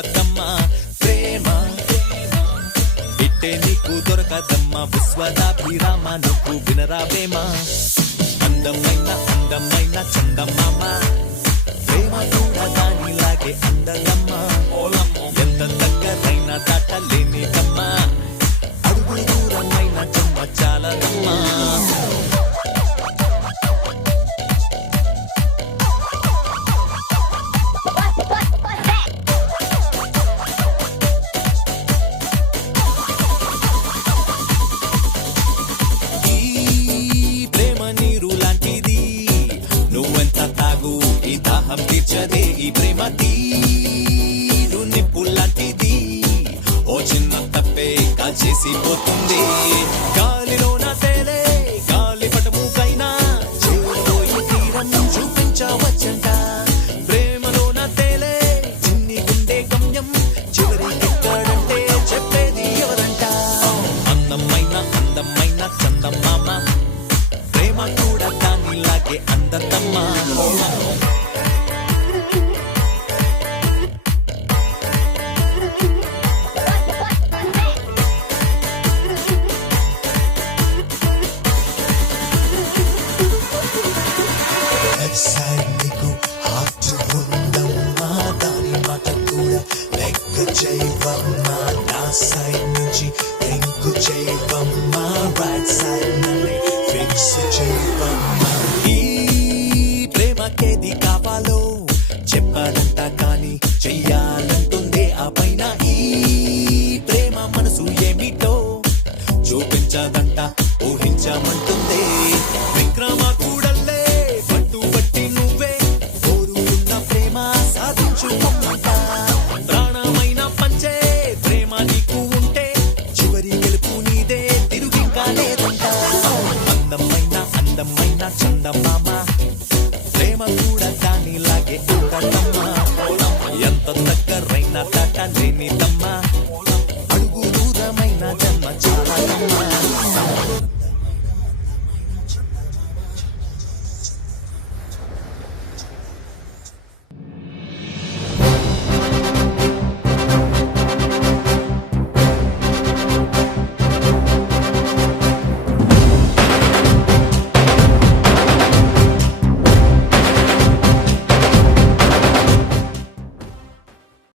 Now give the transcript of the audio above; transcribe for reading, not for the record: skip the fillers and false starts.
అవ్వద్దమ్మా ప్రేమ ఇట్టే నీకు దొరకదమ్మా విశ్వదాభిరామ నువ్వు వినరావేమా అందమైన అందమైన చందమామ ప్రేమ కూడా దానిలాగే అందదమ్మా ఎంత దగ్గరైనా దాటలేనిదమ్మా అడుగు దూరమైన జన్మ చాలదమ్మా దాహం తీర్చదే ఈ ప్రేమ తీరు నిప్పులాంటిది ఓ చిన్న తప్పే కాల్చేసిపోతుంది గాలిలోన తేలే గాలి పటముకైనా చేరుకోయి తీరం చూపించవచ్చంట ప్రేమలోన తేలే చిన్ని గుండె గమ్యం చివరికెక్కడంటే చెప్పేది ఎవరంట అందమైన అందమైన చందమామ ప్రేమ కూడా దానిలాగే అందతమ్మా Side